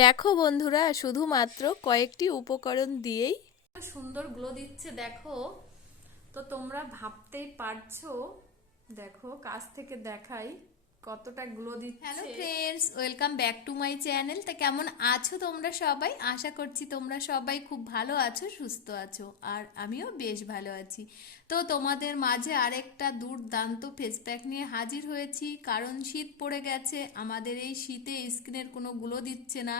দেখো বন্ধুরা, শুধুমাত্র কয়েকটি উপকরণ দিয়েই। সুন্দর গ্লো দিচ্ছে, দেখো। তো তোমরা ভাবতেই পারছ, দেখো, কাছ থেকে দেখাই। কতটা গ্লো দিচ্ছে। Hello friends welcome back to my channel তা কেমন আছো তোমরা সবাই? আশা করছি তোমরা সবাই খুব ভালো আছো সুস্থ আছো আর আমিও বেশ ভালো আছি। তো তোমাদের মাঝে আরেকটা দুর্দান্ত ফেস প্যাক নিয়ে হাজির হয়েছি কারণ শীত পড়ে গেছে আমাদের এই শীতে স্কিনের কোনো গ্লো দিচ্ছে না।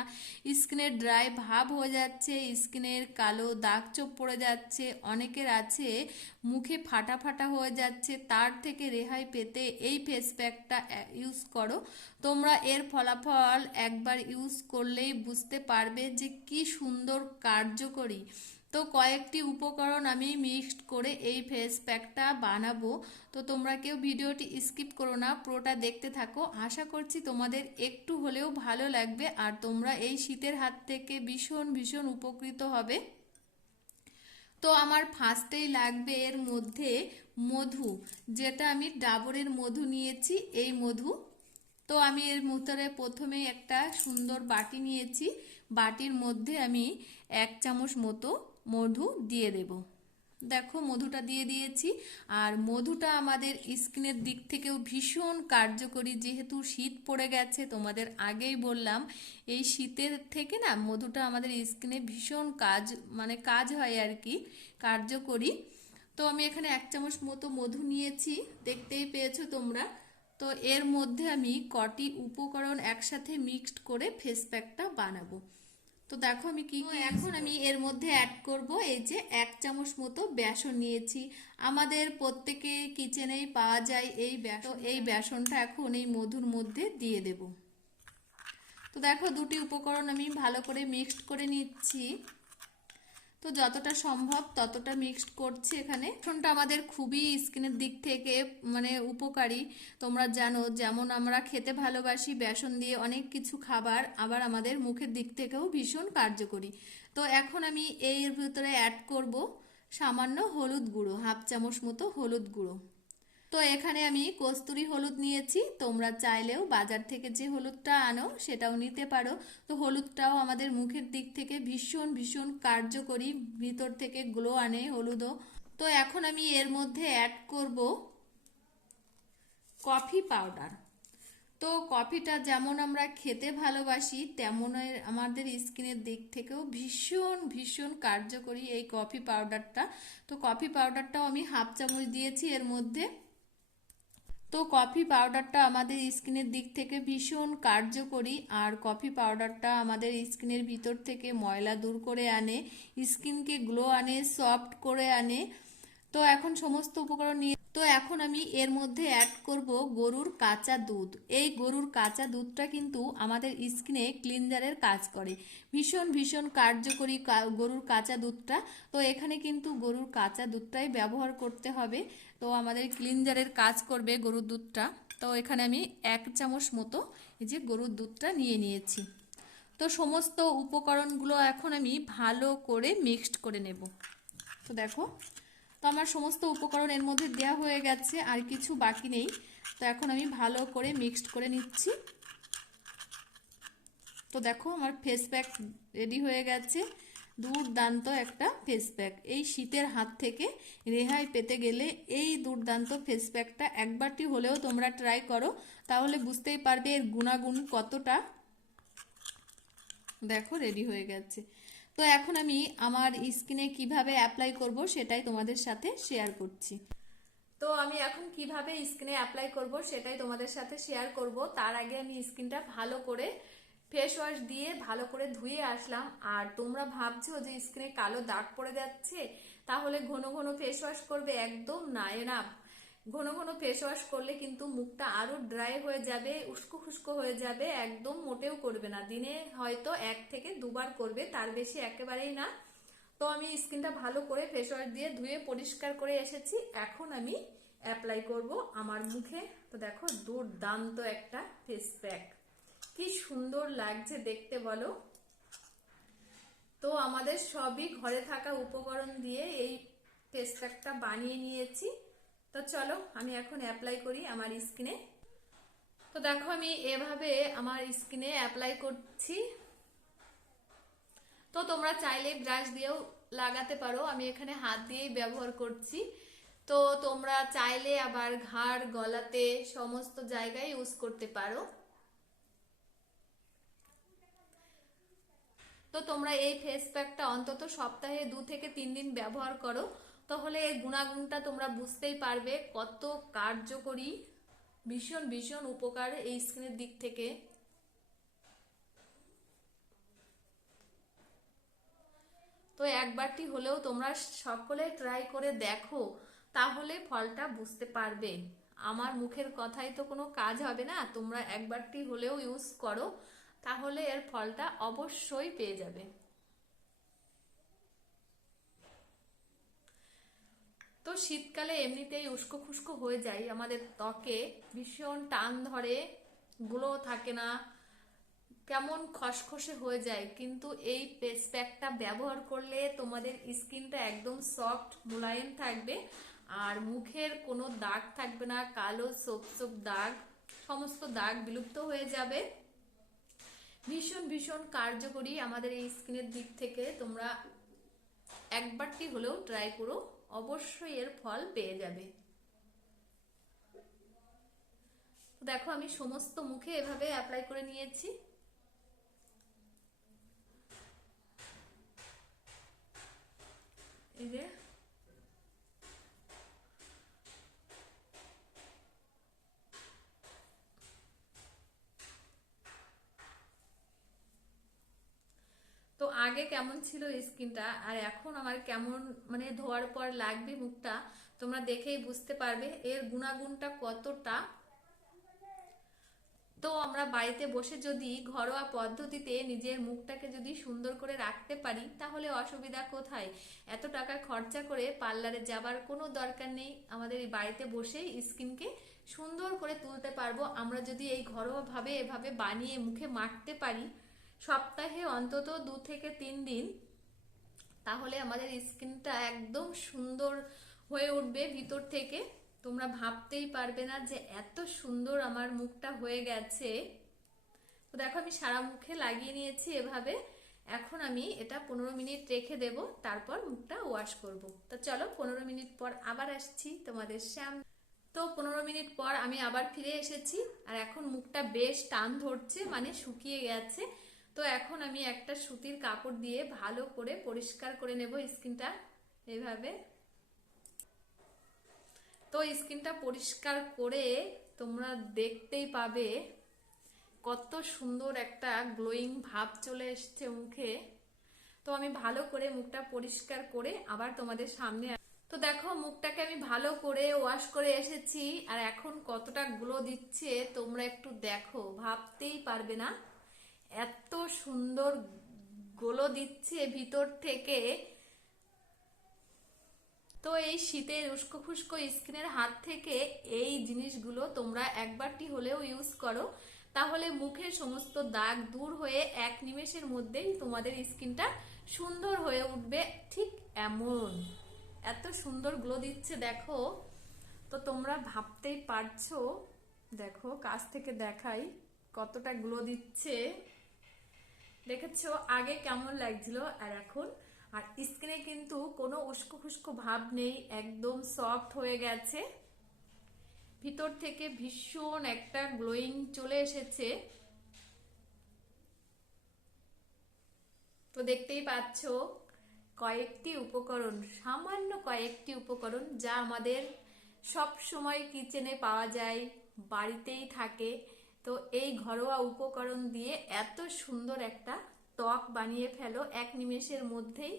স্কিনের ড্রাই ভাব হয়ে যাচ্ছে স্কিনের কালো দাগ চোপ পড়ে যাচ্ছে অনেকের আছে মুখে ফাটা ফাটা হয়ে যাচ্ছে তার থেকে রেহাই পেতে এই ফেস প্যাকটা ইউজ করো। তোমরা এর ফলাফল একবার ইউজ করলেই বুঝতে পারবে যে কি সুন্দর কার্যকরী। তো কয়েকটি উপকরণ আমি মিক্সড করে এই ফেস প্যাকটা বানাবো। তো তোমরা কেউ ভিডিওটি স্কিপ করো না, পুরোটা দেখতে থাকো। আশা করছি তোমাদের একটু হলেও ভালো লাগবে আর তোমরা এই শীতের হাত থেকে ভীষণ ভীষণ উপকৃত হবে। তো আমার ফার্স্টেই লাগবে এর মধ্যে মধু, যেটা আমি ডাবরের মধু নিয়েছি, এই মধু। তো আমি এর ভিতরে প্রথমে একটা সুন্দর বাটি নিয়েছি। বাটির মধ্যে আমি এক চামচ মতো মধু দিয়ে দেব। দেখো, মধুটা দিয়ে দিয়েছি। আর মধুটা আমাদের স্কিনের দিক থেকেও ভীষণ কার্যকরী। যেহেতু শীত পড়ে গেছে, তোমাদের আগেই বললাম, এই শীতের থেকে না মধুটা আমাদের স্কিনে ভীষণ কাজ মানে কাজ হয় আর কি, কার্যকরী। তো আমি এখানে এক চামচ মতো মধু নিয়েছি, দেখতেই পেয়েছ তোমরা। তো এর মধ্যে আমি কটি উপকরণ একসাথে মিক্সড করে ফেস প্যাকটা বানাবো। তো দেখো আমি কি এখন আমি এর মধ্যে অ্যাড করব এই যে এক চামচ মতো বেসন নিয়েছি। আমাদের প্রত্যেকে কিচেনেই পাওয়া যায় এই বেসন এই বেসনটা এখন এই মধুর মধ্যে দিয়ে দেব। তো দেখো দুটি উপকরণ আমি ভালো করে মিক্সড করে নিচ্ছি। তো যতটা সম্ভব ততটা মিক্সড করছি এখানে। ফোনটা আমাদের খুবই স্কিনের দিক থেকে মানে উপকারী। তোমরা জানো, যেমন আমরা খেতে ভালোবাসি, বেসন দিয়ে অনেক কিছু খাবার, আবার আমাদের মুখের দিক থেকেও ভীষণ কার্যকরী। তো এখন আমি এর ভিতরে অ্যাড করব সামান্য হলুদ গুঁড়ো, হাফ চামচ মতো হলুদ গুঁড়ো। তো এখানে আমি কস্তুরি হলুদ নিয়েছি। তোমরা চাইলেও বাজার থেকে যে হলুদটা আনো, সেটাও নিতে পারো। তো হলুদটাও আমাদের মুখের দিক থেকে ভীষণ ভীষণ কার্যকরী। ভিতর থেকে গ্লো আনে হলুদও। তো এখন আমি এর মধ্যে অ্যাড করব কফি পাউডার তো কফিটা যেমন আমরা খেতে ভালোবাসি তেমন আমাদের স্কিনের দিক থেকেও ভীষণ ভীষণ কার্যকরী এই কফি পাউডারটা তো কফি পাউডারটাও আমি হাফ চামচ দিয়েছি এর মধ্যে। তো কফি পাউডারটা আমাদের স্কিনের দিক থেকে ভীষণ কার্যকরী, আর কফি পাউডারটা আমাদের স্কিনের ভিতর থেকে ময়লা দূর করে আনে, স্কিনকে গ্লো আনে, সফট করে আনে। তো এখন সমস্ত উপকরণ নিয়ে তো এখন আমি এর মধ্যে অ্যাড করব গরুর কাঁচা দুধ। এই গরুর কাঁচা দুধটা কিন্তু আমাদের স্কিনে ক্লিনজারের কাজ করে। ভীষণ ভীষণ কার্যকরী গরুর কাঁচা দুধটা। তো এখানে কিন্তু গরুর কাঁচা দুধটাই ব্যবহার করতে হবে। তো আমাদের ক্লিনজারের কাজ করবে গরুর দুধটা। তো এখানে আমি এক চামচ মতো এই যে গরুর দুধটা নিয়ে নিয়েছি। তো সমস্ত উপকরণগুলো এখন আমি ভালো করে মিক্সড করে নেব। তো দেখো তো আমার সমস্ত উপকরণ এর মধ্যে দেওয়া হয়ে গেছে, আর কিছু বাকি নেই। তো এখন আমি ভালো করে মিক্সড করে নিচ্ছি। তো দেখো আমার ফেস প্যাক রেডি হয়ে গেছে। দুর্দান্ত একটা ফেস প্যাক এই শীতের হাত থেকে রেহাই পেতে গেলে এই দুর্দান্ত ফেস প্যাকটা একবারটি হলেও তোমরা ট্রাই করো, তাহলে বুঝতেই পারবে এর গুণাগুণ কতটা। দেখো রেডি হয়ে গেছে। তো এখন আমি আমার স্কিনে কীভাবে অ্যাপ্লাই করব সেটাই তোমাদের সাথে শেয়ার করছি। তো আমি এখন কীভাবে স্কিনে অ্যাপ্লাই করব সেটাই তোমাদের সাথে শেয়ার করব। তার আগে আমি স্কিনটা ভালো করে ফেস ওয়াশ দিয়ে ভালো করে ধুয়ে আসলাম। আর তোমরা ভাবছ যে স্কিনে কালো দাগ পড়ে যাচ্ছে, তাহলে ঘন ঘন ফেস ওয়াশ করবে? একদম না এনা ঘন ঘন ফেস ওয়াশ করলে কিন্তু মুখটা আরও ড্রাই হয়ে যাবে, উস্কো খুস্কো হয়ে যাবে, একদম মোটেও করবে না। দিনে হয়তো এক থেকে দুবার করবে, তার বেশি একেবারেই না। তো আমি স্কিনটা ভালো করে ফেস ওয়াশ দিয়ে ধুয়ে পরিষ্কার করে এসেছি। এখন আমি অ্যাপ্লাই করব আমার মুখে। তো দেখো, দুর্দান্ত একটা ফেস প্যাক কি সুন্দর লাগছে দেখতে বলো। তো আমাদের সবই ঘরে থাকা উপকরণ দিয়ে এই ফেস প্যাকটা বানিয়ে নিয়েছি। তো চলো, আমি এখন অ্যাপ্লাই করি আমার স্কিনে তো দেখো, আমি এভাবে আমার স্কিনে অ্যাপ্লাই করছি। তো তোমরা চাইলে ব্রাশ দিয়েও লাগাতে পারো, আমি এখানে হাত দিয়েই ব্যবহার করছি। তো তোমরা চাইলে আবার ঘাড়, গলাতে সমস্ত জায়গায় ইউজ করতে পারো। তো তোমরা এই ফেস প্যাকটা অন্তত সপ্তাহে দু থেকে তিন দিন ব্যবহার করো। তাহলে এর গুণাগুণটা তোমরা বুঝতেই পারবে কত কার্যকরী, ভীষণ ভীষণ উপকার এই স্কিনের দিক থেকে। তো একবারটি হলেও তোমরা সকলে ট্রাই করে দেখো, তাহলে ফলটা বুঝতে পারবে। আমার মুখের কথাই তো কোনো কাজ হবে না, তোমরা একবারটি হলেও ইউজ করো, তাহলে এর ফলটা অবশ্যই পেয়ে যাবে। তো শীতকালে এমনিতেই উস্কো খুস্কো হয়ে যায়। আমাদের ত্বকে ভীষণ টান ধরে গ্লো থাকে না, কেমন খসখসে হয়ে যায়। কিন্তু এই ফেস প্যাকটা ব্যবহার করলে তোমাদের স্কিনটা একদম সফট, মোলায়েম থাকবে আর মুখের কোনো দাগ থাকবে না, কালো সোপ সোপ দাগ, সমস্ত দাগ বিলুপ্ত হয়ে যাবে। ভীষণ ভীষণ কার্যকরী আমাদের এই স্কিনের দিক থেকে তোমরা একবারটি হলেও ট্রাই করো। অবশ্যই এর ফল পেয়ে যাবে। দেখো, আমি সমস্ত মুখে এভাবে অ্যাপ্লাই করে নিয়েছি। এই যে তো আগে কেমন ছিল স্কিনটা, আর এখন আমার কেমন মানে ধোয়ার পর লাগবে মুখটা, তোমরা দেখেই বুঝতে পারবে এর গুণাগুণটা কতটা। তো আমরা বাড়িতে বসে যদি ঘরোয়া পদ্ধতিতে নিজের মুখটাকে যদি সুন্দর করে রাখতে পারি, তাহলে অসুবিধা কোথায়? এত টাকা খরচা করে পার্লারে যাবার কোনো দরকার নেই। আমাদের এই বাড়িতে বসেই স্কিনকে সুন্দর করে তুলতে পারব। আমরা যদি এই ঘরোয়াভাবে এভাবে বানিয়ে মুখে মাখতে পারি সপ্তাহে অন্তত দু থেকে তিন দিন, তাহলে আমাদের স্কিনটা একদম সুন্দর হয়ে উঠবে ভিতর থেকে। তোমরা ভাবতেই পারবে না যে এত সুন্দর আমার মুখটা হয়ে গেছে। তো দেখো, আমি সারা মুখে লাগিয়ে নিয়েছি এভাবে। এখন আমি এটা পনেরো মিনিট রেখে দেব, তারপর মুখটা ওয়াশ করব। তো চলো, পনেরো মিনিট পর আবার আসছি তোমাদের সামনে। তো পনেরো মিনিট পর আমি আবার ফিরে এসেছি, আর এখন মুখটা বেশ টান ধরছে মানে শুকিয়ে গেছে। তো এখন আমি একটা সুতির কাপড় দিয়ে ভালো করে পরিষ্কার করে নেব স্কিনটা এইভাবে তো স্কিনটা পরিষ্কার করে তোমরা দেখতেই পাবে কত সুন্দর একটা গ্লোয়িং ভাব চলে এসছে মুখে। তো আমি ভালো করে মুখটা পরিষ্কার করে আবার তোমাদের সামনে তো দেখো মুখটাকে আমি ভালো করে ওয়াশ করে এসেছি, আর এখন কতটা গ্লো দিচ্ছে তোমরা একটু দেখো, ভাবতেই পারবে না। এত সুন্দর গোলো দিচ্ছে ভিতর থেকে। তো এই শীতের উস্কো খুস্কো স্কিনের হাত থেকে এই জিনিসগুলো তোমরা একবারটি হলেও ইউজ করো। তাহলে মুখের সমস্ত দাগ দূর হয়ে এক নিমেষের মধ্যেই তোমাদের স্কিনটা সুন্দর হয়ে উঠবে ঠিক এমন। এত সুন্দর গ্লো দিচ্ছে, দেখো। তো তোমরা ভাবতেই পারছ, দেখো, কাছ থেকে দেখাই কতটা গ্লো দিচ্ছে। দেখেছ আগে কেমন লাগছিল? আর এখন? আর স্কিনে কিন্তু কোনো উস্কো খুস্কো ভাব নেই, একদম সফট হয়ে গেছে। ভিতর থেকে ভীষণ একটা গ্লোয়িং চলে এসেছে। তো দেখতেই পাচ্ছ, কয়েকটি উপকরণ, সামান্য কয়েকটি উপকরণ যা আমাদের সব সময় কিচেনে পাওয়া যায়, বাড়িতেই থাকে। তো এই ঘরোয়া উপকরণ দিয়ে এত সুন্দর একটা ত্বক বানিয়ে ফেলো এক নিমেষের মধ্যেই।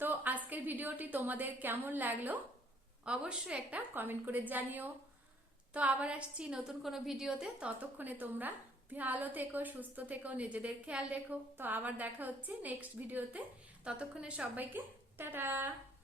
তো আজকের ভিডিওটি তোমাদের কেমন লাগল অবশ্যই একটা কমেন্ট করে জানিও। তো আবার আসছি নতুন কোনো ভিডিওতে, ততক্ষণে তোমরা ভালো থেকো, সুস্থ থেকো, নিজেদের খেয়াল রেখো। তো আবার দেখা হচ্ছে নেক্সট ভিডিওতে। ততক্ষণে সবাইকে, টাটা!